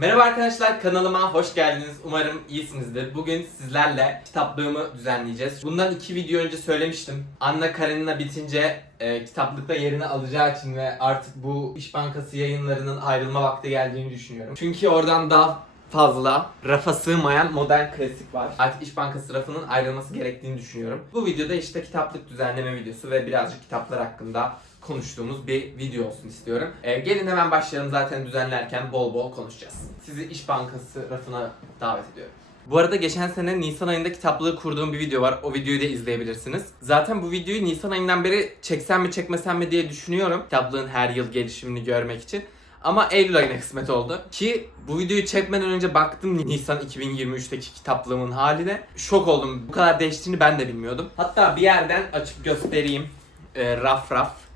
Merhaba arkadaşlar kanalıma hoş geldiniz. Umarım iyisinizdir. Bugün sizlerle kitaplığımı düzenleyeceğiz. Bundan iki video önce söylemiştim. Anna Karenina bitince e, kitaplıkta yerini alacağı için ve artık bu İş Bankası yayınlarının ayrılma vakti geldiğini düşünüyorum. Çünkü oradan daha fazla rafa sığmayan modern klasik var. Artık İş Bankası rafının ayrılması gerektiğini düşünüyorum. Bu videoda işte kitaplık düzenleme videosu ve birazcık kitaplar hakkında konuştuğumuz bir video olsun istiyorum. Ee, gelin hemen başlayalım zaten düzenlerken bol bol konuşacağız. Sizi İş Bankası rafına davet ediyorum. Bu arada geçen sene Nisan ayında kitaplığı kurduğum bir video var. O videoyu da izleyebilirsiniz. Zaten bu videoyu Nisan ayından beri çeksem mi çekmesem mi diye düşünüyorum. Kitaplığın her yıl gelişimini görmek için. Ama Eylül ayına kısmet oldu. Ki bu videoyu çekmeden önce baktım Nisan 2023'teki kitaplığımın haline. Şok oldum. Bu kadar değiştiğini ben de bilmiyordum. Hatta bir yerden açıp göstereyim. Ee, raf raf.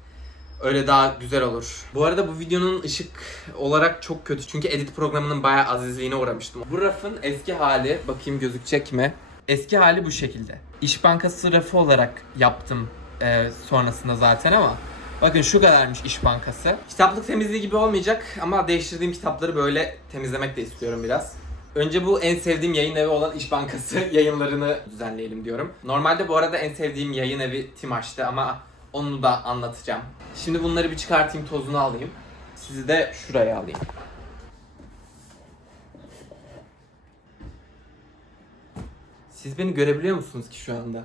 Öyle daha güzel olur. Bu arada bu videonun ışık olarak çok kötü. Çünkü edit programının bayağı azizliğine uğramıştım. Bu rafın eski hali, bakayım gözükecek mi? Eski hali bu şekilde. İş Bankası rafı olarak yaptım e, sonrasında zaten ama Bakın şu kadarmış İş Bankası. Kitaplık temizliği gibi olmayacak ama değiştirdiğim kitapları böyle temizlemek de istiyorum biraz. Önce bu en sevdiğim yayın evi olan İş Bankası yayınlarını düzenleyelim diyorum. Normalde bu arada en sevdiğim yayın evi Timaş'tı ama onu da anlatacağım. Şimdi bunları bir çıkartayım tozunu alayım. Sizi de şuraya alayım. Siz beni görebiliyor musunuz ki şu anda?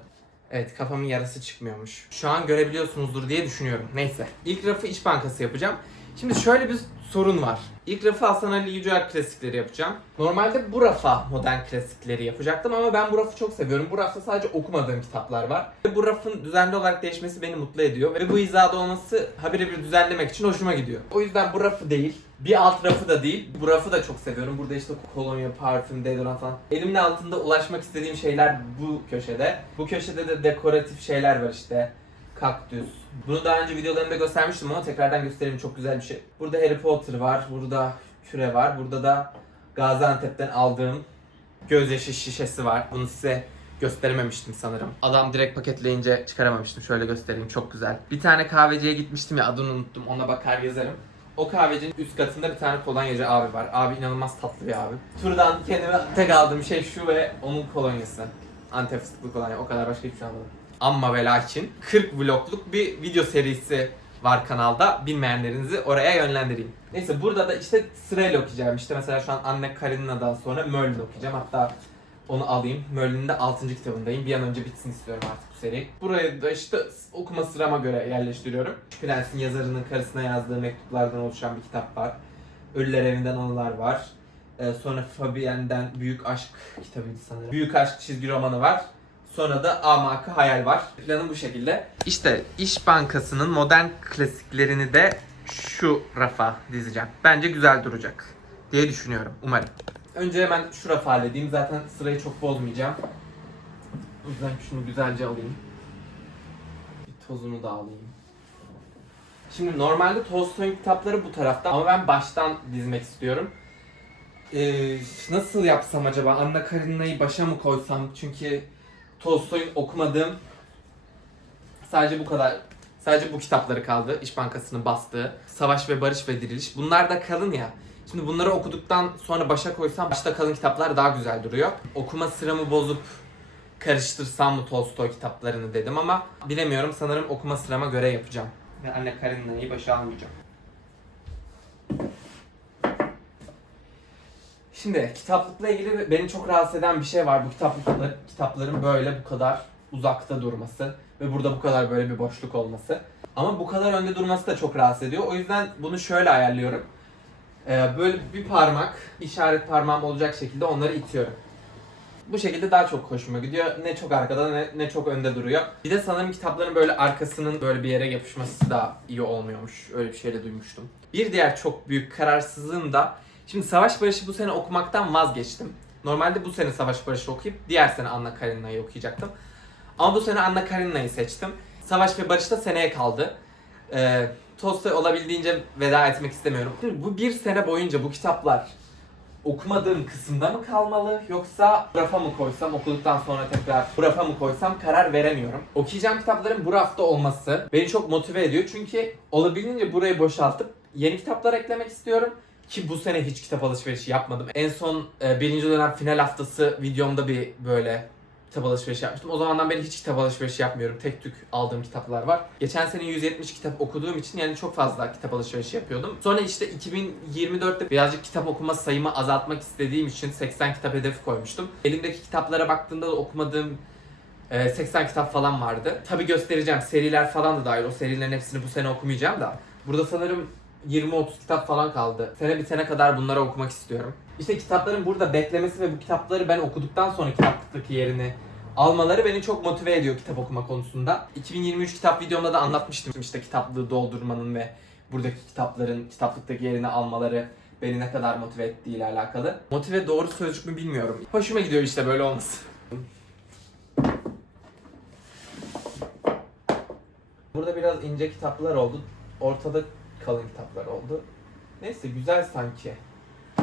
Evet kafamın yarısı çıkmıyormuş. Şu an görebiliyorsunuzdur diye düşünüyorum. Neyse. İlk rafı İş Bankası yapacağım. Şimdi şöyle bir sorun var. İlk rafı Hasan Ali Yücel klasikleri yapacağım. Normalde bu rafa modern klasikleri yapacaktım ama ben bu rafı çok seviyorum. Bu rafta sadece okumadığım kitaplar var. Ve bu rafın düzenli olarak değişmesi beni mutlu ediyor. Ve bu hizada olması habire bir düzenlemek için hoşuma gidiyor. O yüzden bu rafı değil, bir alt rafı da değil. Bu rafı da çok seviyorum. Burada işte kolonya, parfüm, deodorant falan. Elimin altında ulaşmak istediğim şeyler bu köşede. Bu köşede de dekoratif şeyler var işte. Kaktüs. Bunu daha önce videolarımda göstermiştim ama tekrardan göstereyim çok güzel bir şey. Burada Harry Potter var, burada küre var, burada da Gaziantep'ten aldığım gözyaşı şişesi var. Bunu size gösterememiştim sanırım. Adam direkt paketleyince çıkaramamıştım. Şöyle göstereyim çok güzel. Bir tane kahveciye gitmiştim ya adını unuttum. Ona bakar yazarım. O kahvecinin üst katında bir tane kolonyacı abi var. Abi inanılmaz tatlı bir abi. Turdan kendime tek aldığım şey şu ve onun kolonyası. Antep fıstıklı kolonya. O kadar başka hiçbir şey almadım. Amma ve lakin 40 vlogluk bir video serisi var kanalda. Bilmeyenlerinizi oraya yönlendireyim. Neyse burada da işte sırayla okuyacağım. İşte mesela şu an Anne Karenina'dan sonra Merlin okuyacağım. Hatta onu alayım. Merlin'in de 6. kitabındayım. Bir an önce bitsin istiyorum artık bu seri. Burayı da işte okuma sırama göre yerleştiriyorum. Prens'in yazarının karısına yazdığı mektuplardan oluşan bir kitap var. Ölüler Evinden Anılar var. Ee, sonra Fabienne'den Büyük Aşk kitabıydı sanırım. Büyük Aşk çizgi romanı var. Sonra da Amakı Hayal var. Planım bu şekilde. İşte İş Bankası'nın modern klasiklerini de şu rafa dizeceğim. Bence güzel duracak diye düşünüyorum. Umarım. Önce hemen şu rafa halledeyim. Zaten sırayı çok bozmayacağım. O yüzden şunu güzelce alayım. Bir tozunu da alayım. Şimdi normalde Tolstoy'un kitapları bu tarafta ama ben baştan dizmek istiyorum. Ee, nasıl yapsam acaba? Anna Karenina'yı başa mı koysam? Çünkü Tolstoy'un okumadığım sadece bu kadar sadece bu kitapları kaldı. İş Bankası'nın bastığı. Savaş ve Barış ve Diriliş. Bunlar da kalın ya. Şimdi bunları okuduktan sonra başa koysam başta kalın kitaplar daha güzel duruyor. Okuma sıramı bozup karıştırsam mı Tolstoy kitaplarını dedim ama bilemiyorum. Sanırım okuma sırama göre yapacağım. Ve Anne Karenina'yı başa almayacağım. Şimdi kitaplıkla ilgili beni çok rahatsız eden bir şey var. Bu kitaplıklar, kitapların böyle bu kadar uzakta durması ve burada bu kadar böyle bir boşluk olması. Ama bu kadar önde durması da çok rahatsız ediyor. O yüzden bunu şöyle ayarlıyorum. Ee, böyle bir parmak, işaret parmağım olacak şekilde onları itiyorum. Bu şekilde daha çok hoşuma gidiyor. Ne çok arkada ne, ne çok önde duruyor. Bir de sanırım kitapların böyle arkasının böyle bir yere yapışması da iyi olmuyormuş. Öyle bir şeyle duymuştum. Bir diğer çok büyük kararsızlığım da Şimdi Savaş Barış'ı bu sene okumaktan vazgeçtim. Normalde bu sene Savaş Barış'ı okuyup diğer sene Anna Karenina'yı okuyacaktım. Ama bu sene Anna Karenina'yı seçtim. Savaş ve Barış da seneye kaldı. Ee, Tolstoy olabildiğince veda etmek istemiyorum. Bu bir sene boyunca bu kitaplar okumadığım kısımda mı kalmalı yoksa rafa mı koysam okuduktan sonra tekrar bu rafa mı koysam karar veremiyorum. Okuyacağım kitapların bu rafta olması beni çok motive ediyor çünkü olabildiğince burayı boşaltıp yeni kitaplar eklemek istiyorum. Ki bu sene hiç kitap alışverişi yapmadım. En son e, birinci dönem final haftası videomda bir böyle kitap alışverişi yapmıştım. O zamandan beri hiç kitap alışverişi yapmıyorum. Tek tük aldığım kitaplar var. Geçen sene 170 kitap okuduğum için yani çok fazla kitap alışverişi yapıyordum. Sonra işte 2024'te birazcık kitap okuma sayımı azaltmak istediğim için 80 kitap hedefi koymuştum. Elimdeki kitaplara baktığımda da okumadığım e, 80 kitap falan vardı. Tabi göstereceğim. Seriler falan da dahil. O serilerin hepsini bu sene okumayacağım da. Burada sanırım 20-30 kitap falan kaldı. Sene bitene kadar bunları okumak istiyorum. İşte kitapların burada beklemesi ve bu kitapları ben okuduktan sonra kitaplıktaki yerini almaları beni çok motive ediyor kitap okuma konusunda. 2023 kitap videomda da anlatmıştım işte kitaplığı doldurmanın ve buradaki kitapların kitaplıktaki yerini almaları beni ne kadar motive ettiğiyle alakalı. Motive doğru sözcük mü bilmiyorum. Hoşuma gidiyor işte böyle olması. Burada biraz ince kitaplar oldu. Ortada kalın kitaplar oldu. Neyse güzel sanki.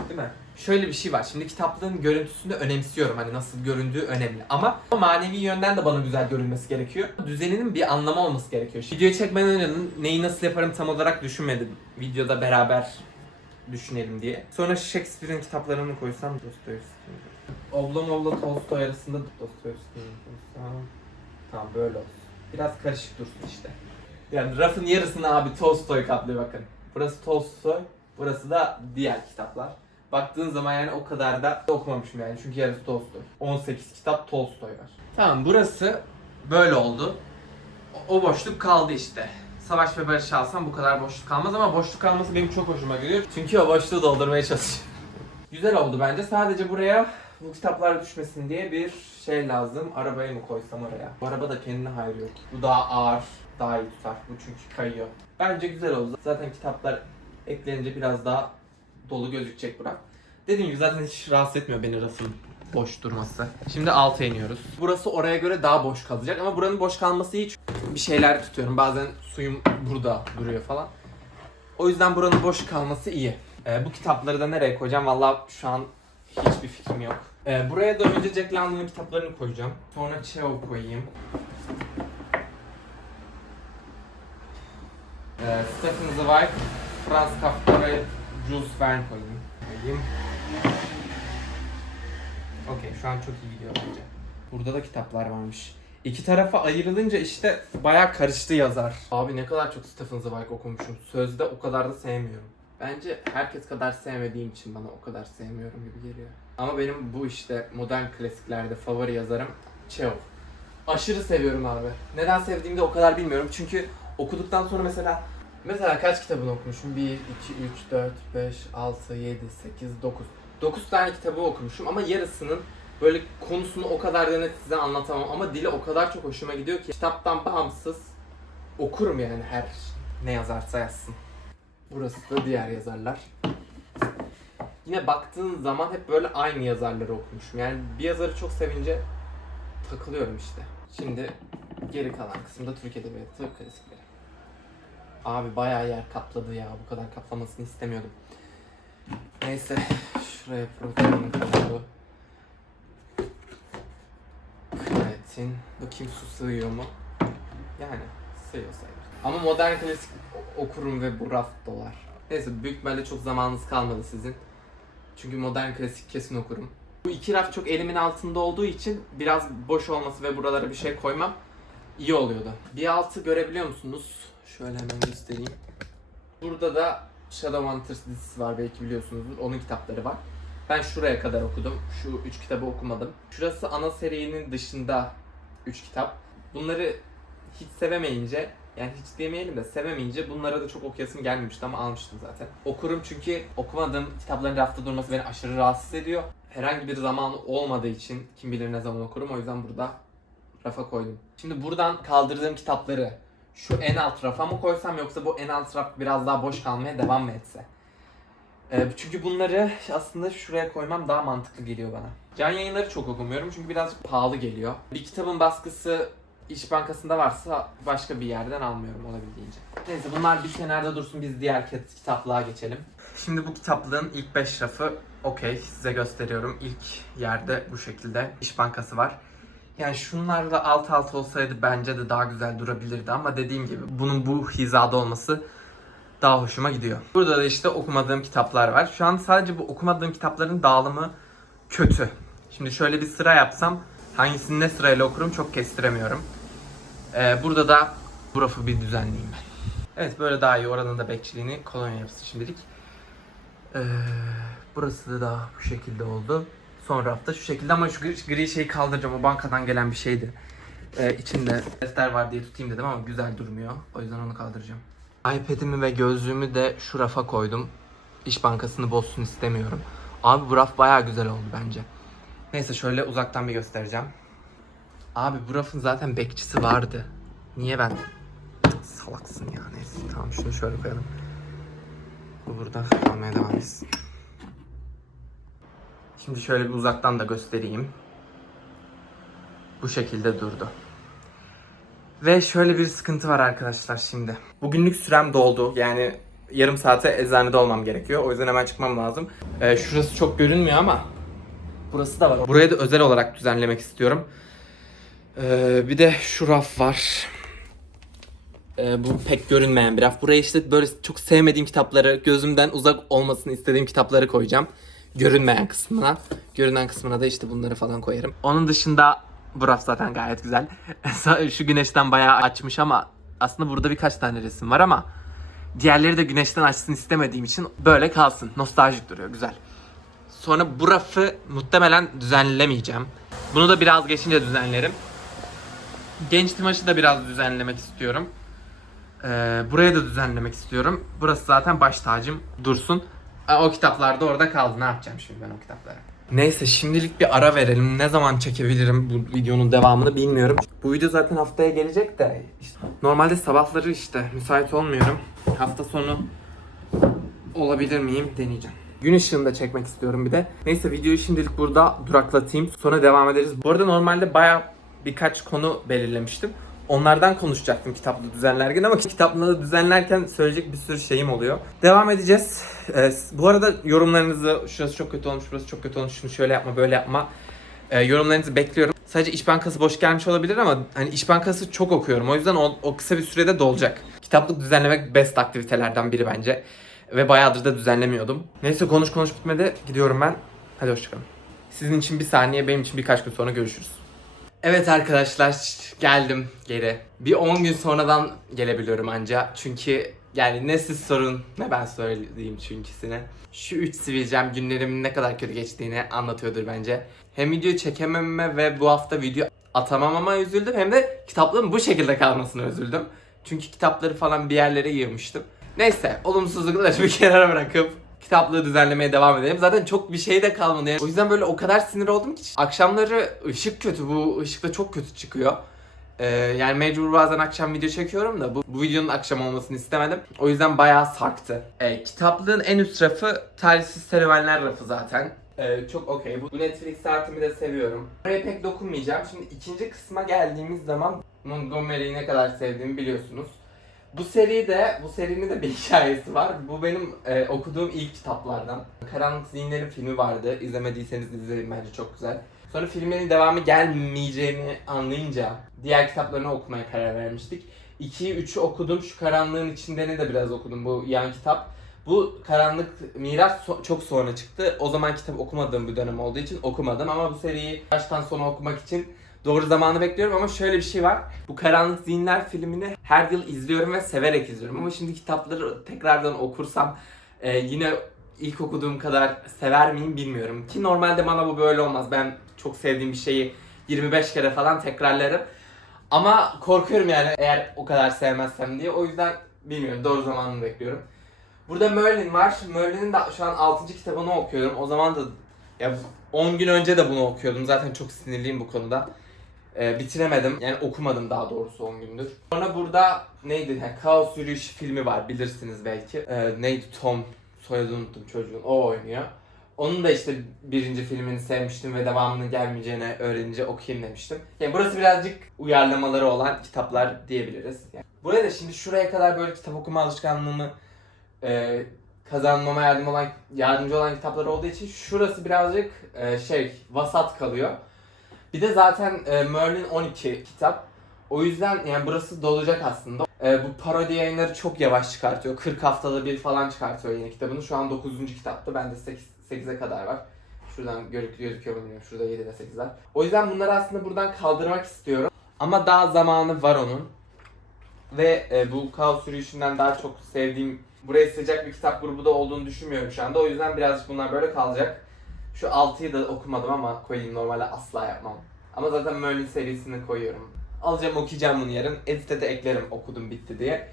Değil mi? Şöyle bir şey var. Şimdi kitaplığın görüntüsünü önemsiyorum. Hani nasıl göründüğü önemli. Ama manevi yönden de bana güzel görünmesi gerekiyor. Düzeninin bir anlamı olması gerekiyor. Video çekmeden önce neyi nasıl yaparım tam olarak düşünmedim. Videoda beraber düşünelim diye. Sonra Shakespeare'in kitaplarını koysam Dostoyevski. Oblomov'la Tolstoy arasında Dostoyevski'yi koysam. Tamam böyle olsun. Biraz karışık dursun işte. Yani rafın yarısını abi Tolstoy kaplıyor bakın. Burası Tolstoy, burası da diğer kitaplar. Baktığın zaman yani o kadar da okumamışım yani çünkü yarısı Tolstoy. 18 kitap Tolstoy var. Tamam burası böyle oldu. O, boşluk kaldı işte. Savaş ve Barış alsam bu kadar boşluk kalmaz ama boşluk kalması benim çok hoşuma gidiyor. Çünkü o boşluğu doldurmaya çalışıyorum. Güzel oldu bence. Sadece buraya bu kitaplar düşmesin diye bir şey lazım. Arabayı mı koysam oraya? Bu araba da kendine hayır yok. Bu daha ağır, daha iyi tutar. Bu çünkü kayıyor. Bence güzel oldu. Zaten kitaplar eklenince biraz daha dolu gözükecek bura. Dediğim gibi zaten hiç rahatsız etmiyor beni rafın boş durması. Şimdi alta iniyoruz. Burası oraya göre daha boş kalacak ama buranın boş kalması çünkü bir şeyler tutuyorum. Bazen suyum burada duruyor falan. O yüzden buranın boş kalması iyi. Ee, bu kitapları da nereye koyacağım? Vallahi şu an hiçbir fikrim yok. Ee, buraya da önce Jack London'ın kitaplarını koyacağım. Sonra Cheov koyayım. Ee, Stephen Zweig, Franz Kafka ve Jules Verne koyayım. Koyayım. Okey şu an çok iyi gidiyor bence. Burada da kitaplar varmış. İki tarafa ayrılınca işte baya karıştı yazar. Abi ne kadar çok Stephen Zweig okumuşum. Sözde o kadar da sevmiyorum. Bence herkes kadar sevmediğim için bana o kadar sevmiyorum gibi geliyor. Ama benim bu işte modern klasiklerde favori yazarım Chekhov. Aşırı seviyorum abi. Neden sevdiğimi de o kadar bilmiyorum. Çünkü okuduktan sonra mesela mesela kaç kitabını okumuşum? 1, 2, 3, 4, 5, 6, 7, 8, 9. 9 tane kitabı okumuşum ama yarısının böyle konusunu o kadar da net size anlatamam ama dili o kadar çok hoşuma gidiyor ki kitaptan bağımsız okurum yani her ne yazarsa yazsın. Burası da diğer yazarlar. Yine baktığın zaman hep böyle aynı yazarları okumuşum. Yani bir yazarı çok sevince takılıyorum işte. Şimdi geri kalan kısımda Türk Edebiyatı klasikleri. Abi bayağı yer kapladı ya. Bu kadar kaplamasını istemiyordum. Neyse. Şuraya protein'in konulu. Kreatin. Bakayım su sığıyor mu? Yani sığıyor sayılır. Ama modern klasik okurum ve bu raf dolar. Neyse büyük ihtimalle çok zamanınız kalmadı sizin. Çünkü modern klasik kesin okurum. Bu iki raf çok elimin altında olduğu için biraz boş olması ve buralara bir şey koymam iyi oluyordu. Bir altı görebiliyor musunuz? Şöyle hemen göstereyim. Burada da Shadowhunters dizisi var belki biliyorsunuzdur. Onun kitapları var. Ben şuraya kadar okudum. Şu üç kitabı okumadım. Şurası ana serinin dışında üç kitap. Bunları hiç sevemeyince yani hiç demeyelim de sevemeyince bunlara da çok okuyasım gelmemişti ama almıştım zaten. Okurum çünkü okumadığım kitapların rafta durması beni aşırı rahatsız ediyor. Herhangi bir zaman olmadığı için kim bilir ne zaman okurum o yüzden burada rafa koydum. Şimdi buradan kaldırdığım kitapları şu en alt rafa mı koysam yoksa bu en alt raf biraz daha boş kalmaya devam mı etse? Ee, çünkü bunları aslında şuraya koymam daha mantıklı geliyor bana. Can yayınları çok okumuyorum çünkü birazcık pahalı geliyor. Bir kitabın baskısı İş Bankası'nda varsa başka bir yerden almıyorum olabildiğince. Neyse bunlar bir kenarda dursun biz diğer kit- kitaplığa geçelim. Şimdi bu kitaplığın ilk 5 rafı okey size gösteriyorum. İlk yerde bu şekilde İş Bankası var. Yani şunlarla alt alta olsaydı bence de daha güzel durabilirdi ama dediğim gibi bunun bu hizada olması daha hoşuma gidiyor. Burada da işte okumadığım kitaplar var. Şu an sadece bu okumadığım kitapların dağılımı kötü. Şimdi şöyle bir sıra yapsam hangisini ne sırayla okurum çok kestiremiyorum. Ee, burada da bu rafı bir düzenleyeyim ben. Evet böyle daha iyi. Oranın da bekçiliğini kolonya yapsın şimdilik. Ee, burası da bu şekilde oldu. Son rafta şu şekilde ama şu gri, gri şeyi kaldıracağım. O bankadan gelen bir şeydi. Ee, içinde defter var diye tutayım dedim ama güzel durmuyor. O yüzden onu kaldıracağım. iPad'imi ve gözlüğümü de şu rafa koydum. İş Bankası'nı bozsun istemiyorum. Abi bu raf bayağı güzel oldu bence. Neyse şöyle uzaktan bir göstereceğim. Abi bu rafın zaten bekçisi vardı. Niye ben? Salaksın ya neyse. Tamam şunu şöyle koyalım. Bu burada kalmaya devam etsin. Şimdi şöyle bir uzaktan da göstereyim. Bu şekilde durdu. Ve şöyle bir sıkıntı var arkadaşlar şimdi. Bugünlük sürem doldu. Yani yarım saate eczanede olmam gerekiyor. O yüzden hemen çıkmam lazım. Ee, şurası çok görünmüyor ama burası da var. Burayı da özel olarak düzenlemek istiyorum. Ee, bir de şu raf var. Ee, bu pek görünmeyen bir raf. Buraya işte böyle çok sevmediğim kitapları, gözümden uzak olmasını istediğim kitapları koyacağım. Görünmeyen kısmına. Görünen kısmına da işte bunları falan koyarım. Onun dışında bu zaten gayet güzel. Şu güneşten bayağı açmış ama aslında burada birkaç tane resim var ama diğerleri de güneşten açsın istemediğim için böyle kalsın. Nostaljik duruyor, güzel. Sonra bu rafı muhtemelen düzenlemeyeceğim. Bunu da biraz geçince düzenlerim. Genç Timaş'ı da biraz düzenlemek istiyorum. Ee, buraya da düzenlemek istiyorum. Burası zaten baş tacım dursun. O kitaplar da orada kaldı. Ne yapacağım şimdi ben o kitaplara? Neyse şimdilik bir ara verelim. Ne zaman çekebilirim bu videonun devamını bilmiyorum. Bu video zaten haftaya gelecek de işte normalde sabahları işte müsait olmuyorum. Hafta sonu olabilir miyim deneyeceğim. Gün ışığında çekmek istiyorum bir de. Neyse videoyu şimdilik burada duraklatayım. Sonra devam ederiz. Bu arada normalde baya birkaç konu belirlemiştim. Onlardan konuşacaktım kitaplı düzenlerken ama kitapları düzenlerken söyleyecek bir sürü şeyim oluyor. Devam edeceğiz. Ee, bu arada yorumlarınızı şurası çok kötü olmuş, burası çok kötü olmuş, şunu şöyle yapma, böyle yapma. Ee, yorumlarınızı bekliyorum. Sadece İş Bankası boş gelmiş olabilir ama hani İş Bankası çok okuyorum. O yüzden o, o kısa bir sürede dolacak. Kitaplık düzenlemek best aktivitelerden biri bence. Ve bayağıdır da düzenlemiyordum. Neyse konuş konuş bitmedi. Gidiyorum ben. Hadi hoşçakalın. Sizin için bir saniye, benim için birkaç gün sonra görüşürüz. Evet arkadaşlar geldim geri. Bir 10 gün sonradan gelebiliyorum anca. Çünkü yani ne siz sorun ne ben söyleyeyim çünküsüne. Şu 3 sivilcem günlerimin ne kadar kötü geçtiğini anlatıyordur bence. Hem video çekemememe ve bu hafta video atamamama üzüldüm hem de kitaplığın bu şekilde kalmasına üzüldüm. Çünkü kitapları falan bir yerlere yığmıştım. Neyse olumsuzlukları bir kenara bırakıp kitaplığı düzenlemeye devam edelim. Zaten çok bir şey de kalmadı. Yani o yüzden böyle o kadar sinir oldum ki. Akşamları ışık kötü. Bu ışık da çok kötü çıkıyor. Ee, yani mecbur bazen akşam video çekiyorum da bu, bu videonun akşam olmasını istemedim. O yüzden bayağı sarktı. Ee, kitaplığın en üst rafı Talihsiz Serüvenler rafı zaten. Ee, çok okey. Bu Netflix saatimi de seviyorum. Buraya pek dokunmayacağım. Şimdi ikinci kısma geldiğimiz zaman Montgomery'i ne kadar sevdiğimi biliyorsunuz. Bu seri de, bu serinin de bir hikayesi var. Bu benim e, okuduğum ilk kitaplardan. Karanlık Zihinlerin filmi vardı. İzlemediyseniz izleyin bence çok güzel. Sonra filmin devamı gelmeyeceğini anlayınca diğer kitaplarını okumaya karar vermiştik. 2'yi 3'ü okudum. Şu Karanlığın içindeni de biraz okudum bu yan kitap. Bu Karanlık Miras so- çok sonra çıktı. O zaman kitap okumadığım bir dönem olduğu için okumadım ama bu seriyi baştan sona okumak için doğru zamanı bekliyorum ama şöyle bir şey var. Bu Karanlık Zihinler filmini her yıl izliyorum ve severek izliyorum ama şimdi kitapları tekrardan okursam e, yine ilk okuduğum kadar sever miyim bilmiyorum. Ki normalde bana bu böyle olmaz. Ben çok sevdiğim bir şeyi 25 kere falan tekrarlarım. Ama korkuyorum yani eğer o kadar sevmezsem diye. O yüzden bilmiyorum doğru zamanını bekliyorum. Burada Merlin var. Merlin'in de şu an 6. kitabını okuyorum. O zaman da ya 10 gün önce de bunu okuyordum. Zaten çok sinirliyim bu konuda. Ee, bitiremedim. Yani okumadım daha doğrusu 10 gündür. Sonra burada neydi? Ha, Kaos Yürüyüşü filmi var bilirsiniz belki. Ee, neydi Tom? Soyadını unuttum çocuğun. O oynuyor. Onun da işte birinci filmini sevmiştim ve devamının gelmeyeceğini öğrenince okuyayım demiştim. Yani burası birazcık uyarlamaları olan kitaplar diyebiliriz. Yani buraya da şimdi şuraya kadar böyle kitap okuma alışkanlığımı e, kazanmama yardım olan, yardımcı olan kitaplar olduğu için şurası birazcık e, şey vasat kalıyor. Bir de zaten e, Merlin 12 kitap. O yüzden yani burası dolacak aslında. Ee, bu parodi yayınları çok yavaş çıkartıyor. 40 haftada bir falan çıkartıyor yeni kitabını. Şu an 9. kitapta. Bende 8, 8'e kadar var. Şuradan gözüküyor bilmiyorum. Şurada 7 ile 8 var. O yüzden bunları aslında buradan kaldırmak istiyorum. Ama daha zamanı var onun. Ve e, bu kaos yürüyüşünden daha çok sevdiğim, buraya sıcak bir kitap grubu da olduğunu düşünmüyorum şu anda. O yüzden birazcık bunlar böyle kalacak. Şu 6'yı da okumadım ama koyayım normalde asla yapmam. Ama zaten Merlin serisini koyuyorum. Alacağım okuyacağım bunu yarın. Edit'e de eklerim okudum bitti diye.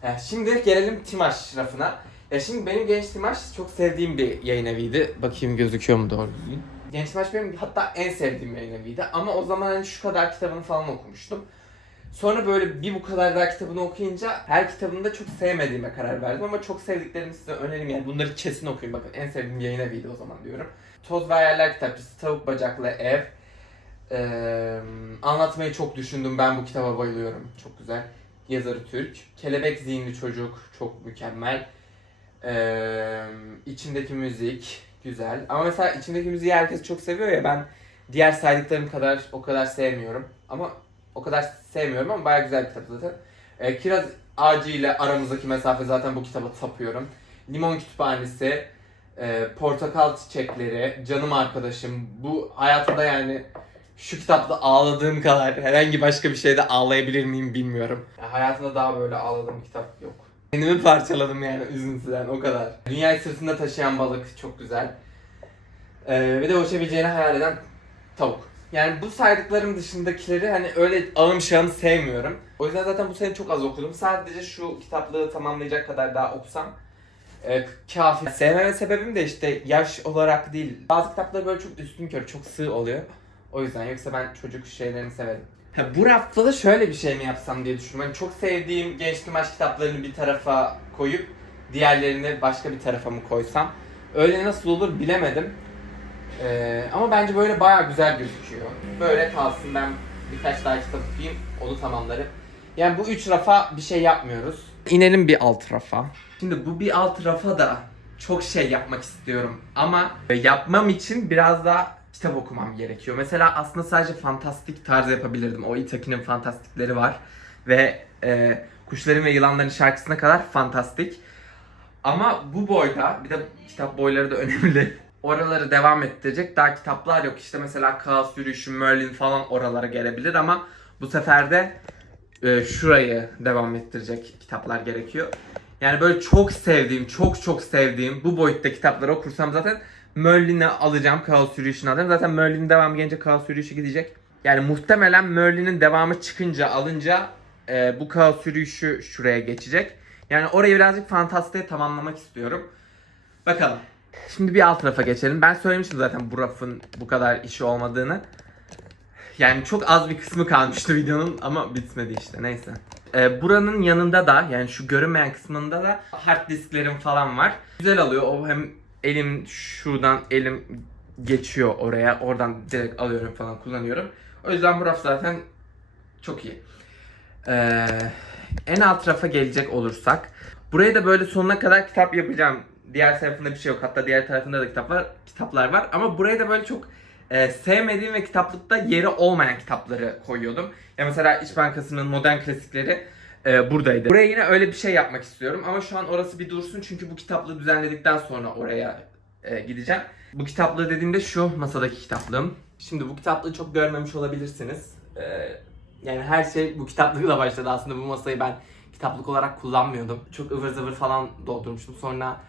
He, şimdi gelelim Timaş rafına. Ya şimdi benim Genç Timaş çok sevdiğim bir yayın eviydi. Bakayım gözüküyor mu doğru düzgün. Genç Timaş benim hatta en sevdiğim yayın eviydi. Ama o zaman hani şu kadar kitabını falan okumuştum. Sonra böyle bir bu kadar daha kitabını okuyunca her kitabını da çok sevmediğime karar verdim ama çok sevdiklerimi size önerim yani bunları kesin okuyun bakın en sevdiğim yayın eviydi o zaman diyorum. Toz ve Hayaller kitapçısı, Tavuk Bacaklı Ev. Ee, anlatmayı çok düşündüm ben bu kitaba bayılıyorum çok güzel. Yazarı Türk. Kelebek Zihinli Çocuk çok mükemmel. Ee, içindeki müzik güzel. Ama mesela içindeki müziği herkes çok seviyor ya ben diğer saydıklarım kadar o kadar sevmiyorum. Ama o kadar sevmiyorum ama bayağı güzel bir kitap zaten. Ee, Kiraz Ağacı ile aramızdaki mesafe zaten bu kitaba tapıyorum. Limon Kütüphanesi, e, Portakal Çiçekleri, Canım Arkadaşım. Bu hayatımda yani şu kitapta ağladığım kadar herhangi başka bir şeyde ağlayabilir miyim bilmiyorum. Ya hayatımda daha böyle ağladığım kitap yok. Kendimi parçaladım yani üzüntüden o kadar. Dünyayı sırtında taşıyan balık çok güzel. Ee, bir de uçabileceğini hayal eden tavuk. Yani bu saydıklarım dışındakileri hani öyle ağım şahım sevmiyorum. O yüzden zaten bu sene çok az okudum. Sadece şu kitaplığı tamamlayacak kadar daha okusam e, kafi. Sevmeme sebebim de işte yaş olarak değil. Bazı kitaplar böyle çok üstün körü, çok sığ oluyor. O yüzden yoksa ben çocuk şeylerini severim. Ha, bu rafta da şöyle bir şey mi yapsam diye düşünüyorum. Hani çok sevdiğim genç Timaş kitaplarını bir tarafa koyup diğerlerini başka bir tarafa mı koysam. Öyle nasıl olur bilemedim. Ee, ama bence böyle bayağı güzel gözüküyor. Böyle kalsın ben birkaç daha kitap okuyayım onu tamamlarım. Yani bu üç rafa bir şey yapmıyoruz. İnelim bir alt rafa. Şimdi bu bir alt rafa da çok şey yapmak istiyorum ama yapmam için biraz daha kitap okumam gerekiyor. Mesela aslında sadece fantastik tarz yapabilirdim. O Itaki'nin fantastikleri var ve e, Kuşların ve Yılanların şarkısına kadar fantastik. Ama bu boyda, bir de kitap boyları da önemli. Oraları devam ettirecek daha kitaplar yok. İşte mesela Kaos Yürüyüşü, Merlin falan oralara gelebilir ama bu sefer de e, şurayı devam ettirecek kitaplar gerekiyor. Yani böyle çok sevdiğim, çok çok sevdiğim bu boyutta kitapları okursam zaten Merlin'i alacağım, Kaos Yürüyüşü'nü alacağım. Zaten Merlin'in devamı gelince Kaos Yürüyüşü gidecek. Yani muhtemelen Merlin'in devamı çıkınca, alınca e, bu Kaos Yürüyüşü şuraya geçecek. Yani orayı birazcık fantastiğe tamamlamak istiyorum. Bakalım. Şimdi bir alt rafa geçelim. Ben söylemiştim zaten bu rafın bu kadar işi olmadığını. Yani çok az bir kısmı kalmıştı videonun ama bitmedi işte neyse. Ee, buranın yanında da yani şu görünmeyen kısmında da hard disklerim falan var. Güzel alıyor. O hem elim şuradan elim geçiyor oraya. Oradan direkt alıyorum falan kullanıyorum. O yüzden bu raf zaten çok iyi. Ee, en alt rafa gelecek olursak. Buraya da böyle sonuna kadar kitap yapacağım. Diğer tarafında bir şey yok. Hatta diğer tarafında da kitap var, kitaplar var. Ama buraya da böyle çok e, sevmediğim ve kitaplıkta yeri olmayan kitapları koyuyordum. Ya mesela İş Bankası'nın modern klasikleri e, buradaydı. Buraya yine öyle bir şey yapmak istiyorum. Ama şu an orası bir dursun çünkü bu kitaplığı düzenledikten sonra oraya e, gideceğim. Bu kitaplığı dediğimde şu masadaki kitaplığım. Şimdi bu kitaplığı çok görmemiş olabilirsiniz. E, yani her şey bu kitaplıkla başladı aslında. Bu masayı ben kitaplık olarak kullanmıyordum. Çok ıvır zıvır falan doldurmuştum. Sonra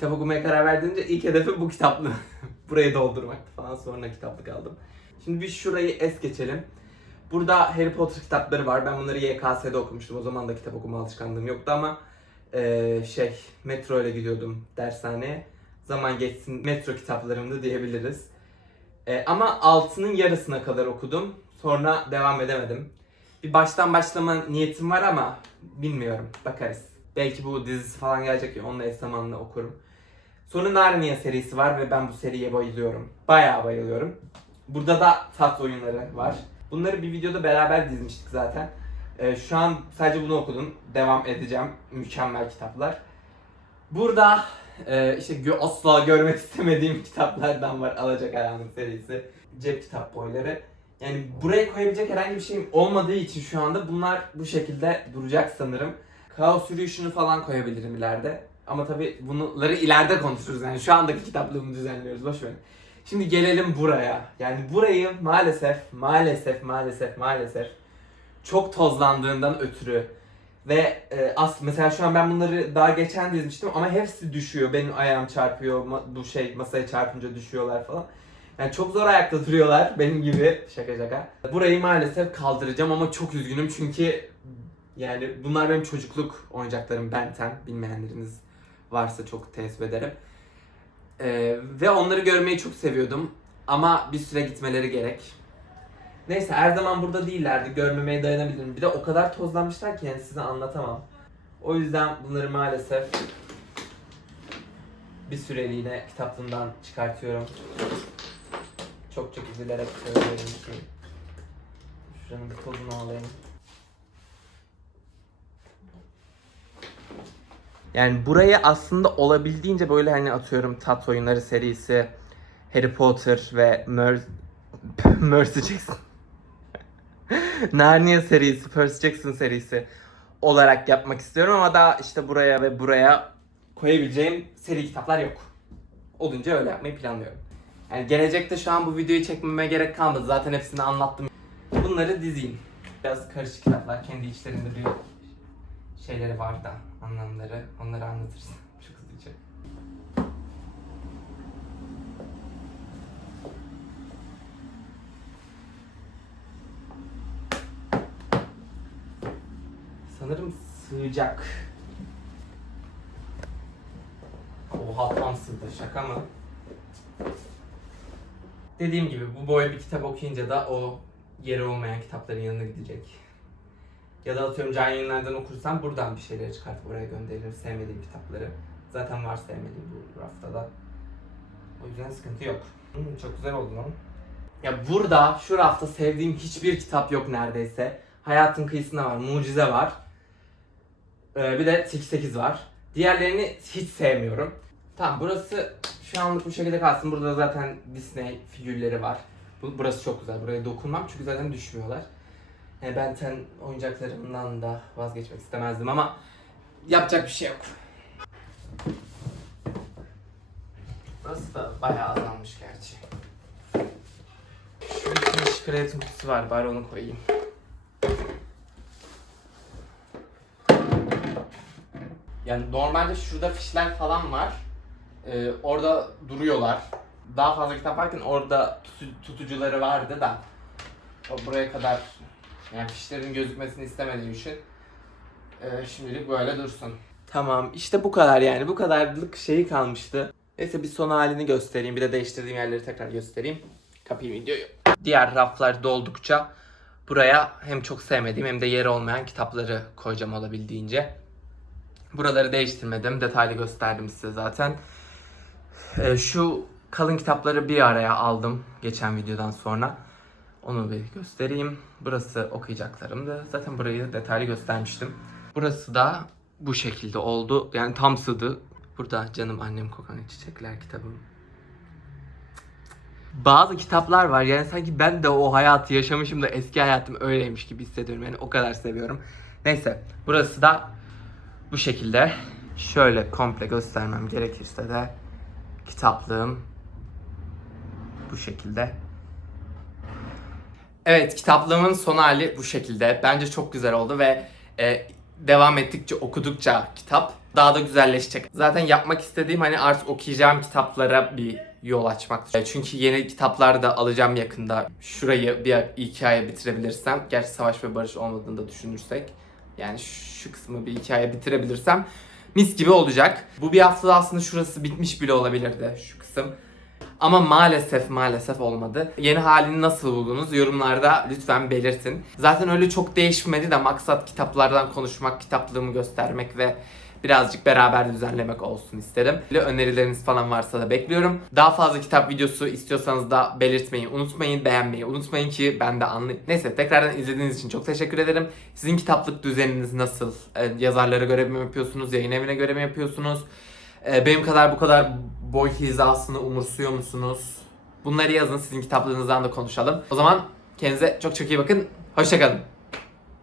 kitap okumaya karar verdiğimde ilk hedefim bu kitaplığı. Burayı doldurmaktı falan. Sonra kitaplık aldım. Şimdi bir şurayı es geçelim. Burada Harry Potter kitapları var. Ben bunları YKS'de okumuştum. O zaman da kitap okuma alışkanlığım yoktu ama eee, şey metro ile gidiyordum dershaneye. Zaman geçsin metro kitaplarımdı diyebiliriz. Eee, ama altının yarısına kadar okudum. Sonra devam edemedim. Bir baştan başlama niyetim var ama bilmiyorum. Bakarız. Belki bu dizisi falan gelecek ya onunla eş zamanlı okurum. Sonra Narnia serisi var ve ben bu seriye bayılıyorum. Bayağı bayılıyorum. Burada da tat oyunları var. Bunları bir videoda beraber dizmiştik zaten. Ee, şu an sadece bunu okudum. Devam edeceğim. Mükemmel kitaplar. Burada e, işte gö- asla görmek istemediğim kitaplardan var. Alacakaranlık serisi. Cep kitap boyları. Yani buraya koyabilecek herhangi bir şeyim olmadığı için şu anda bunlar bu şekilde duracak sanırım. Kaos yürüyüşünü falan koyabilirim ileride. Ama tabi bunları ileride konuşuruz yani şu andaki kitaplığımı düzenliyoruz boş ver. Şimdi gelelim buraya. Yani burayı maalesef maalesef maalesef maalesef çok tozlandığından ötürü ve e, as mesela şu an ben bunları daha geçen dizmiştim ama hepsi düşüyor. Benim ayağım çarpıyor, bu şey masaya çarpınca düşüyorlar falan. Yani çok zor ayakta duruyorlar benim gibi şaka şaka. Burayı maalesef kaldıracağım ama çok üzgünüm çünkü yani bunlar benim çocukluk oyuncaklarım Benten bilmeyenleriniz varsa çok teessüf ederim. Ee, ve onları görmeyi çok seviyordum ama bir süre gitmeleri gerek. Neyse her zaman burada değillerdi. Görmemeye dayanabilirim. Bir de o kadar tozlanmışlar ki yani size anlatamam. O yüzden bunları maalesef bir süreliğine kitaplığımdan çıkartıyorum. Çok çok üzülerek söylüyorum ki. Şuranın bir tozunu alayım. Yani burayı aslında olabildiğince böyle hani atıyorum tat oyunları serisi, Harry Potter ve Mer Mercy Jackson. Narnia serisi, Percy Jackson serisi olarak yapmak istiyorum ama daha işte buraya ve buraya koyabileceğim seri kitaplar yok. Olunca öyle yapmayı planlıyorum. Yani gelecekte şu an bu videoyu çekmeme gerek kalmadı. Zaten hepsini anlattım. Bunları dizeyim. Biraz karışık kitaplar. Kendi içlerinde bir şeyleri var da anlamları. Onları anlatırsın. Çok hızlıca. Sanırım sığacak. Oha tam sığdı. Şaka mı? Dediğim gibi bu boy bir kitap okuyunca da o yeri olmayan kitapların yanına gidecek. Ya da atıyorum can yayınlardan okursam buradan bir şeyleri çıkartıp oraya gönderirim sevmediğim kitapları. Zaten var sevmediğim bu rafta da. O yüzden sıkıntı yok. Hmm, çok güzel oldu lan. Ya burada şu rafta sevdiğim hiçbir kitap yok neredeyse. Hayatın kıyısında var, Mucize var. Ee, bir de 8 var. Diğerlerini hiç sevmiyorum. Tamam burası şu anlık bu şekilde kalsın. Burada zaten Disney figürleri var. Bu, burası çok güzel. Buraya dokunmam çünkü zaten düşmüyorlar. Yani ben ten oyuncaklarımdan da vazgeçmek istemezdim ama yapacak bir şey yok. Burası da bayağı azalmış gerçi. Şu bitmiş kreatin kutusu var bari onu koyayım. Yani normalde şurada fişler falan var. Ee, orada duruyorlar. Daha fazla kitap varken orada tutu- tutucuları vardı da o buraya kadar yani fişlerin gözükmesini istemediğim için e, şimdilik böyle dursun. Tamam işte bu kadar yani bu kadarlık şeyi kalmıştı. Neyse bir son halini göstereyim bir de değiştirdiğim yerleri tekrar göstereyim. Kapayım videoyu. Diğer raflar doldukça buraya hem çok sevmediğim hem de yeri olmayan kitapları koyacağım olabildiğince. Buraları değiştirmedim. Detaylı gösterdim size zaten. Ee, şu kalın kitapları bir araya aldım geçen videodan sonra. Onu bir göstereyim. Burası okuyacaklarımdı. Zaten burayı detaylı göstermiştim. Burası da bu şekilde oldu. Yani tam sığdı. Burada canım annem kokan çiçekler kitabım. Bazı kitaplar var yani sanki ben de o hayatı yaşamışım da eski hayatım öyleymiş gibi hissediyorum. Yani o kadar seviyorum. Neyse burası da bu şekilde. Şöyle komple göstermem gerekirse de kitaplığım bu şekilde. Evet kitaplığımın son hali bu şekilde. Bence çok güzel oldu ve e, devam ettikçe okudukça kitap daha da güzelleşecek. Zaten yapmak istediğim hani artık okuyacağım kitaplara bir yol açmak. E, Çünkü yeni kitaplar da alacağım yakında. Şurayı bir hikaye bitirebilirsem, gerçi savaş ve barış olmadığını da düşünürsek yani şu kısmı bir hikaye bitirebilirsem mis gibi olacak. Bu bir haftada aslında şurası bitmiş bile olabilirdi şu kısım. Ama maalesef maalesef olmadı. Yeni halini nasıl buldunuz? Yorumlarda lütfen belirtin. Zaten öyle çok değişmedi de maksat kitaplardan konuşmak, kitaplığımı göstermek ve birazcık beraber düzenlemek olsun isterim. Önerileriniz falan varsa da bekliyorum. Daha fazla kitap videosu istiyorsanız da belirtmeyi unutmayın, beğenmeyi unutmayın ki ben de anlayayım. Neyse tekrardan izlediğiniz için çok teşekkür ederim. Sizin kitaplık düzeniniz nasıl? Ee, yazarlara göre mi yapıyorsunuz? Yayın evine göre mi yapıyorsunuz? Ee, benim kadar bu kadar boy hizasını umursuyor musunuz? Bunları yazın sizin kitaplarınızdan da konuşalım. O zaman Kendinize çok çok iyi bakın. Hoşçakalın.